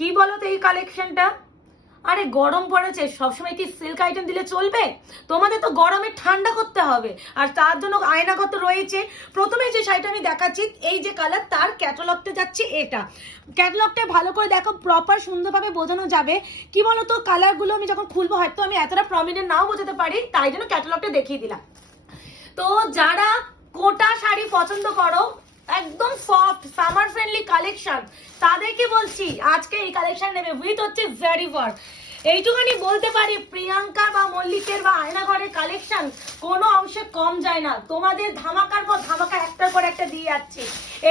কি বলো তো এই কালেকশনটা? আরে গরম পড়েছে, সবসময় কি সিল্ক আইটেম দিলে চলবে? তোমাদের তো গরমে ঠান্ডা করতে হবে, আর তার জন্য আয়নাগত রয়েছে। প্রথমে যে শাড়িটা আমি দেখাচ্ছি, এই যে কালার, তার ক্যাটালগটা যাচ্ছে এটা। ক্যাটালগটা ভালো করে দেখো, প্রপার সুন্দরভাবে বোঝানো যাবে। কি বলো তো, কালারগুলো আমি যখন খুলবো হয়তো আমি এতটা প্রমিনেন্ট নাও বোঝাতে পারি, তাই জন্য ক্যাটালগটা দেখিয়ে দিলাম। তো যারা কোটা শাড়ি পছন্দ করো, একদম সফট সামার ফ্রেন্ডলি কালেকশন, তাদেরকে বলছি আজকে এই কালেকশন নেবে উইথ হচ্ছে জারি ওয়ার্ক। এইটুখানি বলতে পারি, প্রিয়াঙ্কা বা মল্লিকের বা আয়নাঘরের কালেকশন কোনো অংশে কম যায় না। তোমাদের ধামাকার পর ধামাকা একটার পর একটা দিয়ে যাচ্ছে।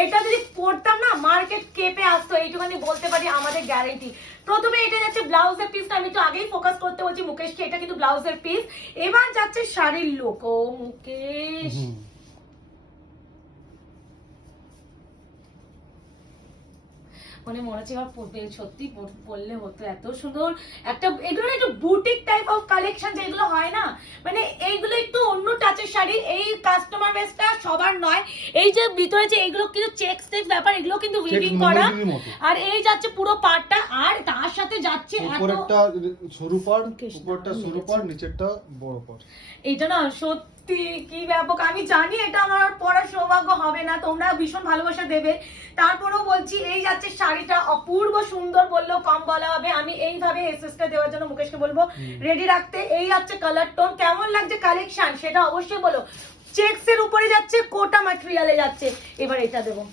এটা যদি পড়তাম না, মার্কেট কেঁপে আসতো, এইটুখানি বলতে পারি, আমাদের গ্যারেন্টি। প্রথমে এটা যাচ্ছে ব্লাউজের পিস, আমি তো আগেই ফোকাস করতে বলছি মুকেশকে, এটা কিন্তু ব্লাউজের পিস। এবার যাচ্ছে শাড়ির লুক। ও মুকেশ, মানে মনে হচ্ছে সত্যি পড়লে হতো, এত সুন্দর একটা। এগুলো একটু বুটিক টাইপ অফ কালেকশন যেগুলো হয় না, মানে এইগুলো একটু অন্য টাচের শাড়ি। এই কাস্টমার বেসটা সবার নয়। এই যে ভিতরে যে এইগুলো কিন্তু চেক্স টেক্স ব্যাপার, এগুলো কিন্তু উইভিং করা। আর এই যাচ্ছে পুরো পাড়টা, আর তার সাথে যাচ্ছে উপরেরটা সরু পাড়, উপরটা সরু পাড়, নিচেরটা বড় পাড়। এটা না সত্যি কি ব্যাপক। আমি জানি এটা আমার পড়ার সৌভাগ্য হবে না, তোমরা ভীষণ ভালোবাসা দেবে, তারপরেও বলছি এই যাচ্ছে শাড়িটা অপূর্ব সুন্দর, বললেও কম বলা হবে। আমি এইভাবে এসএসটা দেওয়ার জন্য মুকেশকে বলবো রেডি রাখতে। এই যাচ্ছে কালার টোন, কেমন লাগছে কালেকশন সেটা অবশ্যই বলো। চেক্স এর উপরে যাচ্ছে, কোটা ম্যাটেরিয়ালে যাচ্ছে। এবার এটা দেবো,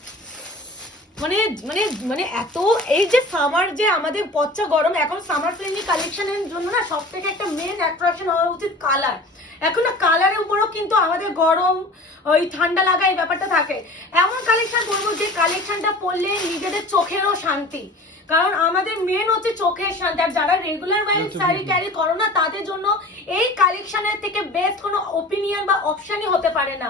মানে মানে মানে এত, এই যে সামার, যে আমাদের পচা গরম, এখন সামার ফ্রেন্ডলি কালেকশনের জন্য না সব থেকে একটা মেন অ্যাট্রাকশন হওয়া উচিত কালার। এখন না কালারের উপরও কিন্তু আমাদের গরম, ওই ঠান্ডা লাগা এই ব্যাপারটা থাকে। এমন কালেকশন করবো যে কালেকশনটা পরলে নিজেদের চোখেরও শান্তি, কারণ আমাদের মেন হচ্ছে চোখের শান্তি। আর যারা রেগুলার ওয়্যার শাড়ি ক্যারি করো না, তাদের জন্য এই কালেকশনের থেকে বেস্ট কোনো ওপিনিয়ন বা অপশনই হতে পারে না।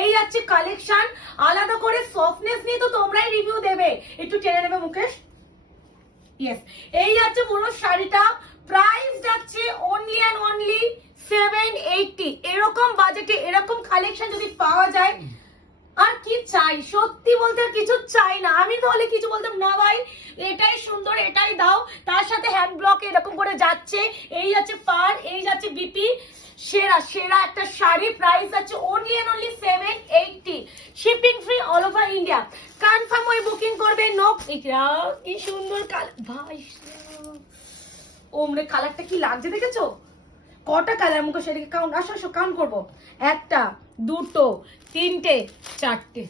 এই যাচ্ছে কালেকশন, আলাদা করে সফটনেস নিয়ে তো তোমরাই রিভিউ দেবে, একটু টেনে নেবে মুকেশ। ইয়েস, এই যাচ্ছে পুরো শাড়িটা। প্রাইস যাচ্ছে অনলি অ্যান্ড অনলি 780। এরকম বাজেটে এরকম কালেকশন যদি পাওয়া যায়, আর কি চাই? সত্যি বলতে আর কিছু চাই না। আমি তাহলে কিছু বলতাম না ভাই, এটাই সুন্দর, এটাই দাও। তার সাথে হ্যান্ড ব্লক এরকম করে যাচ্ছে, এই যাচ্ছে পার, এই যাচ্ছে বিপি। সেরা সেরা একটা শাড়ি, প্রাইস আছে only and only 780, shipping free all over India. Confirm হয়ে বুকিং করবে। নো, এটা কি সুন্দর কালার ভাই, ওমরে কালারটা কি লাগছে দেখেছো? কটা কালার মুখে, সেটাকে কাউন্ট, আসো আসো কাউন্ট করবো। একটা, দুটো, তিনটে, চারটে।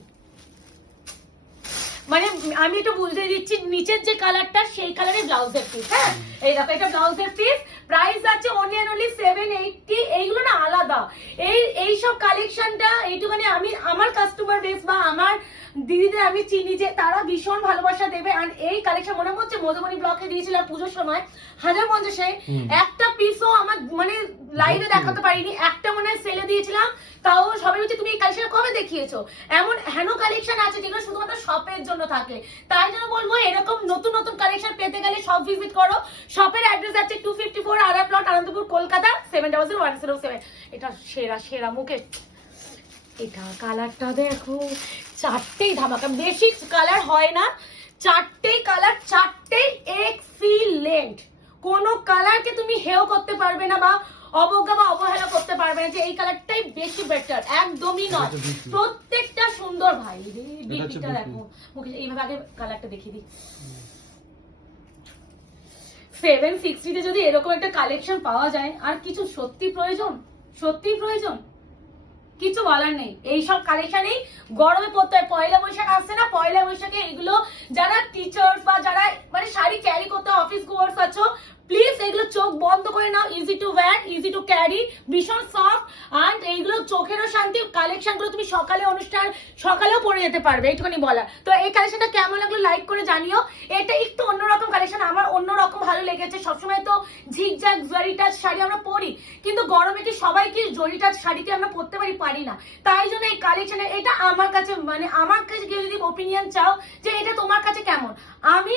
মানে আমি একটু বুঝতে দিচ্ছি, নিচের যে কালারটা সেই কালারের ব্লাউজের পিস। হ্যাঁ, এই দেখো, এটা ব্লাউজের পিস। প্রাইস আছে অনলি এন্ড অনলি 780। এইগুলো না আলাদা, এইসব কালেকশনটা এইটুখানি আমি আমার কাস্টমার বেস বা আমার দিদিদের আমি চিনি যে তারা ভীষণ ভালোবাসা দেবে। আর এই কালেকশন মনে হচ্ছে মধুবনী ব্লকে দিয়েছিলাম পুজোর সময় 1050, একটা পিসও আমার মানে লাইভে দেখাতে পারিনি, একটা মনে হয় সেলে দিয়েছিলাম। তাও সবাই হচ্ছে তুমি এই কালেকশন কবে দেখিয়েছো। এমন হেন কালেকশন আছে যেগুলো শুধুমাত্র শপের জন্য থাকে। তাই জন্য বলবো এরকম নতুন নতুন কালেকশন পেতে গেলে শপ ভিজিট করো। শপের অ্যাড্রেস আছে 254 আরা প্লট, আনন্দপুর, কলকাতা 700107। এটা সেরা সেরা মুখে। এটা কালারটা দেখো, চারটেই ধামাকা, বেশি কালার হয় না, চারটেই কালার, চারটেই এক্সিলেন্ট। কোনো কালারকে তুমি হেও করতে পারবে না বা অবজ্ঞা বা অবহেলা করতে পারবে না যে এই কালারটাই বেশি বেটার, একদমই নয়। প্রত্যেকটা সুন্দর ভাই রে। বিপিটা দেখো মুখে, এইভাবে আগে কালারটা দেখিয়ে দিই। 760 তে যদি এরকম একটা কালেকশন পাওয়া যায়, আর কিছু সত্যি প্রয়োজন, সত্যি প্রয়োজন, কিছু বলার নেই। এইসব কালেকশনই গরমে পড়তে হয়। পয়লা বৈশাখ আসছে না, পয়লা বৈশাখে এগুলো যারা টিচার্স বা যারা মানে শাড়ি ক্যারি করতে অফিস গোয়ার্স আছো, প্লিজ এগুলো চোখ বন্ধ করে নাও। Easy to wear, easy to carry, ভীষণ সফট, অ্যান্ড এইগুলো চোখেরও শান্তি। কালেকশনগুলো তুমি সকালে অনুষ্ঠান সকালেও পরে যেতে পারবে, এইটুখানি বলা। তো এই কালেকশনটা কেমন লাগলো লাইক করে জানিও। এটা একটু অন্যরকম কালেকশন, আমার অন্যরকম ভালো লেগেছে। সবসময় তো ঝিকঝাক জরি টাচ শাড়ি আমরা পরি, কিন্তু গরমে কি সবাই কি জরি টাচ শাড়িতে আমরা পরতে পারি না। তাই জন্য এই কালেকশনে এটা আমার কাছে, মানে আমার কাছে কেউ যদি ওপিনিয়ন চাও যে এটা তোমার কাছে কেমন, আমি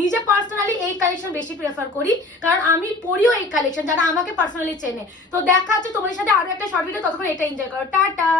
নিজে পার্সোনালি এই কালেকশন বেশি প্রেফার করি, কারণ আমি পরিও এই কালেকশন, যারা আমাকে পার্সোনালি চেনে। তো দেখা হচ্ছে তোমাদের সাথে আরো একটা শর্ট ভিডিও, ততক্ষণ এটা এনজয় করো, টাটা।